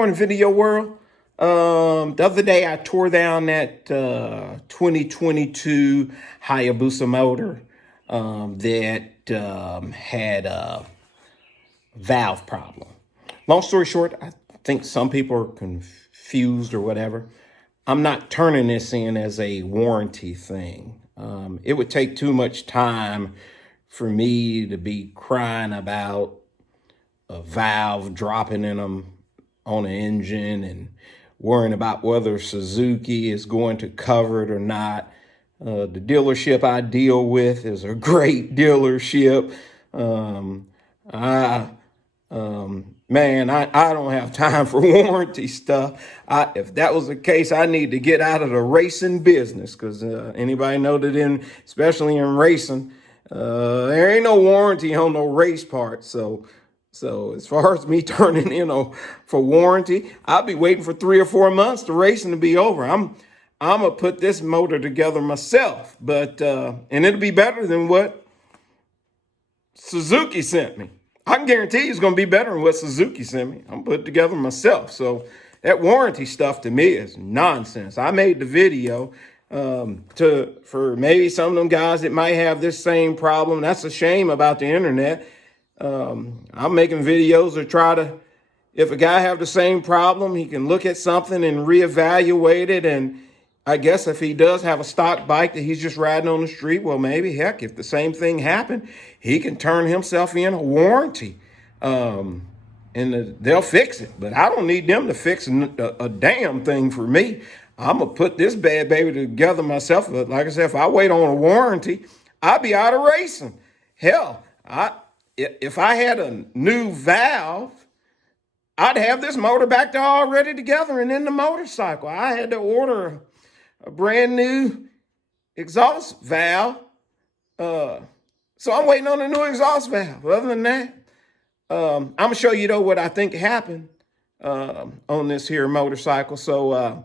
morning, video world. The other day I tore down that 2022 Hayabusa motor that had a valve problem. Long story short, I think some people are confused or whatever. I'm not turning this in as a warranty thing. It would take too much time for me to be crying about a valve dropping in them on an engine and worrying about whether Suzuki is going to cover it or not. The dealership I deal with is a great dealership. Man, I don't have time for warranty stuff. If that was the case, I need to get out of the racing business, because anybody know that especially in racing, there ain't no warranty on no race parts. So as far as me turning in for warranty, I'll be waiting for 3 or 4 months the racing to be over. I'm gonna put this motor together myself, but and it'll be better than what Suzuki sent me. I can guarantee you it's gonna be better than what Suzuki sent me. I'm put it together myself. So that warranty stuff to me is nonsense. I made the video for maybe some of them guys that might have this same problem. That's a shame about the internet. I'm making videos to try to, if a guy have the same problem, he can look at something and reevaluate it. And I guess if he does have a stock bike that he's just riding on the street, well, maybe, heck, if the same thing happened, he can turn himself in a warranty. And they'll fix it. But I don't need them to fix a damn thing for me. I'm going to put this bad baby together myself. But like I said, if I wait on a warranty, I'll be out of racing. Hell, if I had a new valve, I'd have this motor back there all ready together and in the motorcycle. I had to order a brand new exhaust valve. So I'm waiting on a new exhaust valve. Other than that, I'm going to show you, though, what I think happened on this here motorcycle. So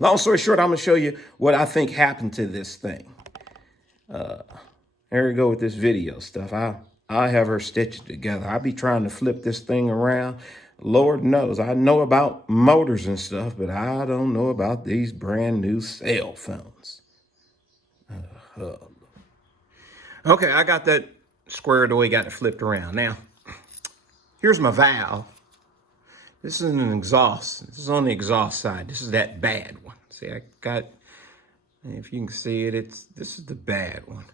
long story short, I'm going to show you what I think happened to this thing. There we go with this video stuff. I have her stitched together. I be trying to flip this thing around. Lord knows, I know about motors and stuff, but I don't know about these brand new cell phones. Okay, I got that squared away, got it flipped around. Now, here's my valve. This is an exhaust. This is on the exhaust side. This is that bad one. See, I got, if you can see it, this is the bad one.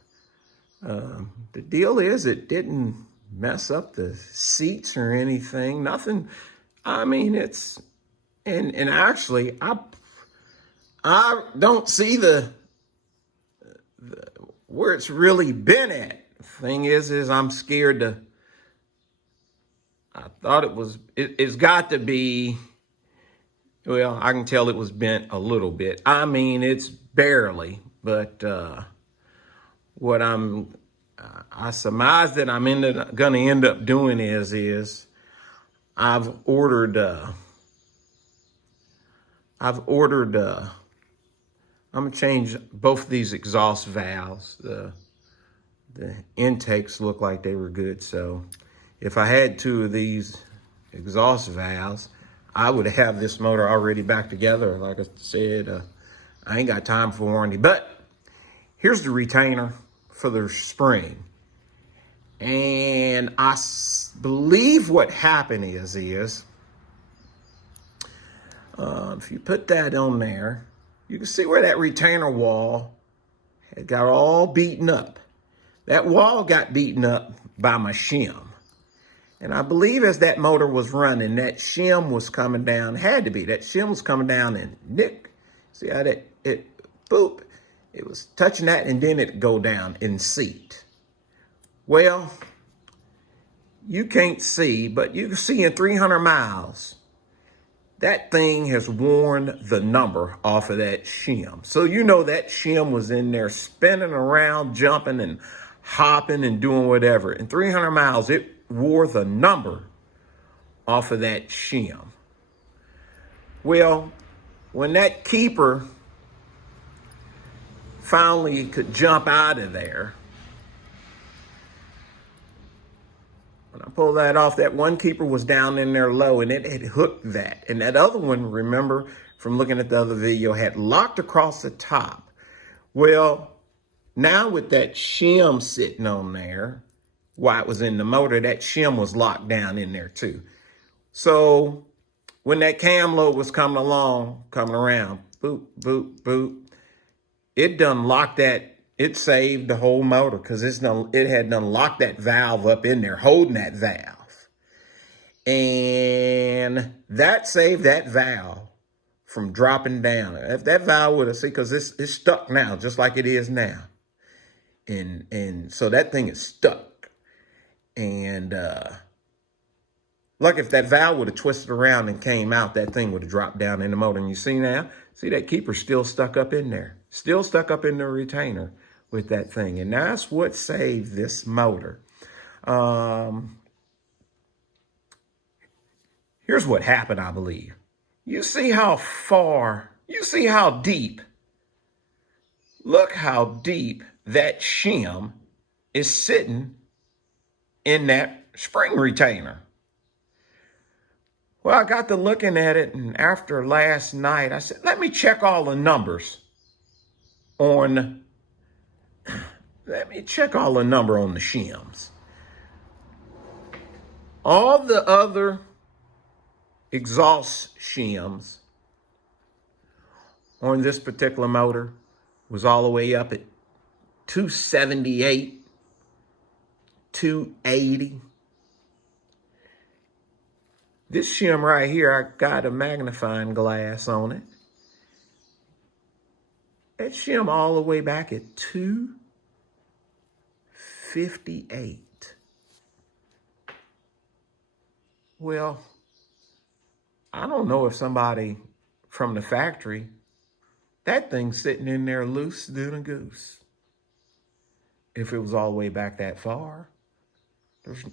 The deal is it didn't mess up the seats or anything. Nothing. I mean, and actually, I don't see the where it's really been at. The thing is I'm scared to. I thought it's got to be, well, I can tell it was bent a little bit. I mean, it's barely, but what I surmise that I'm going to end up doing is I'm going to change both of these exhaust valves. The intakes look like they were good. So if I had 2 of these exhaust valves, I would have this motor already back together. Like I said, I ain't got time for warranty, but here's the retainer for the spring. And I believe what happened is if you put that on there, you can see where that retainer wall had got all beaten up. That wall got beaten up by my shim. And I believe as that motor was running, that shim was coming down, had to be, that shim was coming down and nick. See how boop, it was touching that and then it'd go down in seat. Well, you can't see, but you can see in 300 miles, that thing has worn the number off of that shim. So you know that shim was in there spinning around, jumping and hopping and doing whatever. In 300 miles, it wore the number off of that shim. Well, when that keeper finally could jump out of there, when I pull that off. That one keeper was down in there low, and it had hooked that. And that other one, remember, from looking at the other video, had locked across the top. Well, now with that shim sitting on there, while it was in the motor, that shim was locked down in there too. So when that cam load was coming around, boop, boop, boop, it done locked that. It saved the whole motor because it had done locked that valve up in there, holding that valve. And that saved that valve from dropping down. If that valve would have, see, because it's stuck now, just like it is now. And so that thing is stuck. And like if that valve would have twisted around and came out, that thing would have dropped down in the motor. And you see now, see that keeper's still stuck up in there. Still stuck up in the retainer with that thing. And that's what saved this motor. Here's what happened, I believe. You see how far, you see how deep, look how deep that shim is sitting in that spring retainer. Well, I got to looking at it, and after last night, I said, let me check all the numbers on, let me check all the number on the shims. All the other exhaust shims on this particular motor was all the way up at 278, 280. This shim right here, I got a magnifying glass on it. That shim all the way back at 258. Well, I don't know if somebody from the factory, that thing's sitting in there loose than a goose. If it was all the way back that far,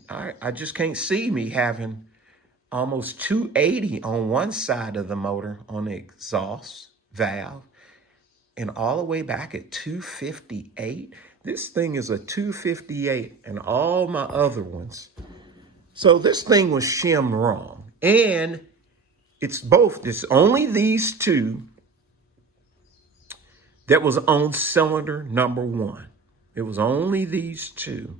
I just can't see me having almost 280 on one side of the motor on the exhaust valve and all the way back at 258. This thing is a 258 and all my other ones. So this thing was shimmed wrong. And it's only these two that was on cylinder number one. It was only these two.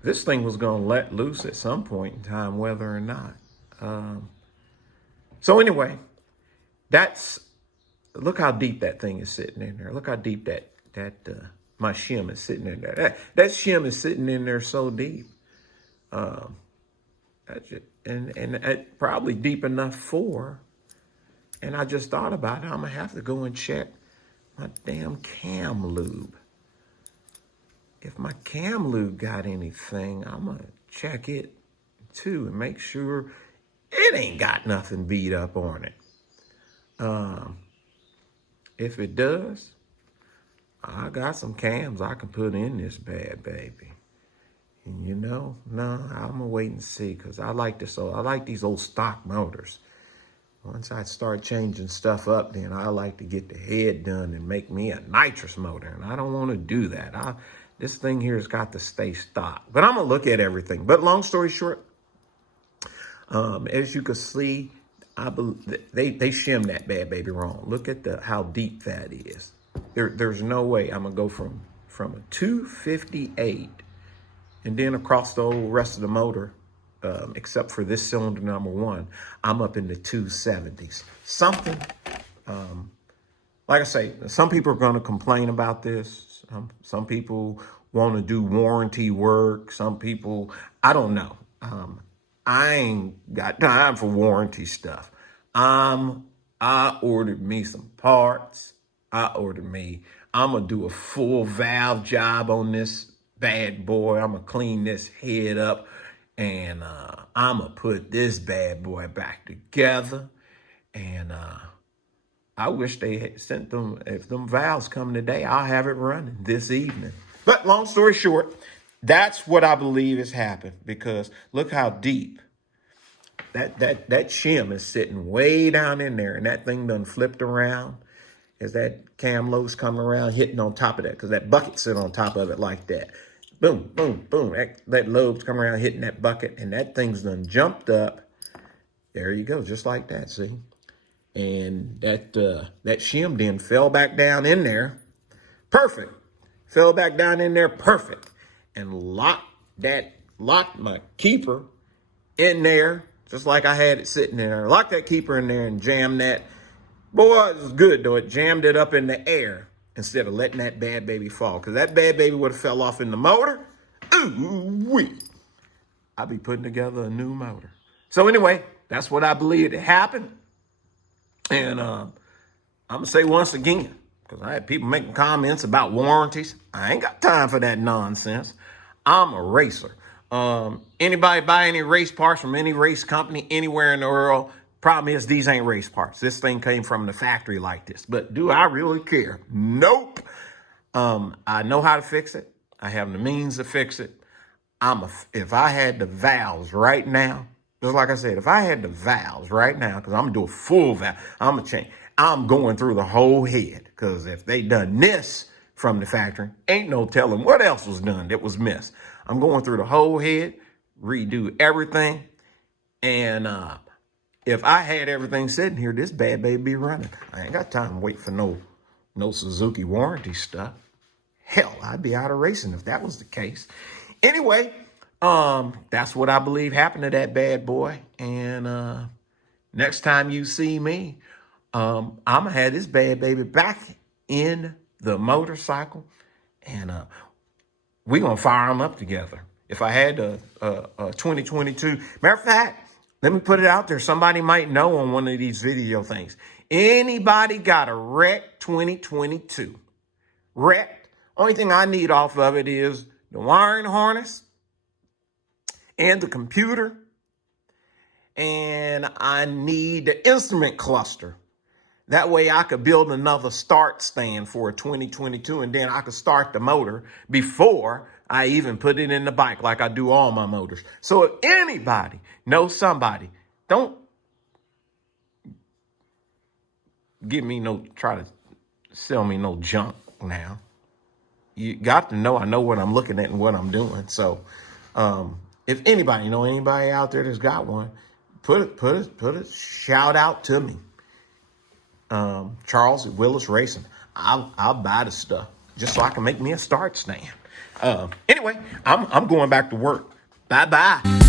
This thing was going to let loose at some point in time, whether or not. So anyway, look how deep that thing is sitting in there. Look how deep that my shim is sitting in there. That shim is sitting in there so deep. And probably deep enough for. And I just thought about it. I'm going to have to go and check my damn cam lube. If my cam lube got anything, I'm going to check it too and make sure it ain't got nothing beat up on it. If it does, I got some cams I can put in this bad baby. And you know, no, I'm going to wait and see because I like these old stock motors. Once I start changing stuff up, then I like to get the head done and make me a nitrous motor. And I don't want to do that. This thing here has got to stay stock. But I'm going to look at everything. But long story short, as you can see, they shimmed that bad baby wrong. Look at how deep that is. There's no way I'm going to go from a 258 and then across the whole rest of the motor, except for this cylinder number one, I'm up in the 270s. Something, like I say, some people are going to complain about this. Some people want to do warranty work. Some people, I don't know. I ain't got time for warranty stuff. I ordered me some parts. I'm going to do a full valve job on this bad boy. I'm going to clean this head up. And I'm going to put this bad boy back together. And I wish they had sent them, if them valves come today, I'll have it running this evening. But long story short, that's what I believe has happened. Because look how deep that shim is sitting way down in there. And that thing done flipped around as that cam load's coming around, hitting on top of that. Because that bucket sit on top of it like that. Boom, boom, boom. That lobe's come around hitting that bucket, and that thing's done jumped up. There you go, just like that, see? And that shim then fell back down in there. Perfect. Fell back down in there, perfect. And locked my keeper in there, just like I had it sitting in there. Locked that keeper in there and jammed that. Boy, it was good, though. It jammed it up in the air instead of letting that bad baby fall. Because that bad baby would have fell off in the motor. Ooh-wee. I'll be putting together a new motor. So anyway, that's what I believe happened. And I'm going to say once again, because I had people making comments about warranties. I ain't got time for that nonsense. I'm a racer. Anybody buy any race parts from any race company anywhere in the world? Problem is, these ain't race parts. This thing came from the factory like this. But do I really care? Nope. I know how to fix it. I have the means to fix it. If I had the valves right now, just like I said, if I had the valves right now, because I'm going to do a full valve, I'm going to change. I'm going through the whole head, because if they done this from the factory, ain't no telling what else was done that was missed. I'm going through the whole head, redo everything, and if I had everything sitting here, this bad baby be running. I ain't got time to wait for no Suzuki warranty stuff. Hell, I'd be out of racing if that was the case. Anyway, that's what I believe happened to that bad boy. And next time you see me, I'm gonna have this bad baby back in the motorcycle, and we're gonna fire them up together. If I had a 2022, matter of fact, let me put it out there. Somebody might know on one of these video things. Anybody got a wrecked 2022? Wrecked. Only thing I need off of it is the wiring harness and the computer, and I need the instrument cluster. That way I could build another start stand for a 2022, and then I could start the motor before I even put it in the bike like I do all my motors. So if anybody knows somebody, don't try to sell me no junk now. You got to know I know what I'm looking at and what I'm doing. So if anybody out there that's got one, put a shout out to me. Charles at Willis Racing. I'll buy the stuff just so I can make me a start stand. Anyway, I'm going back to work. Bye-bye.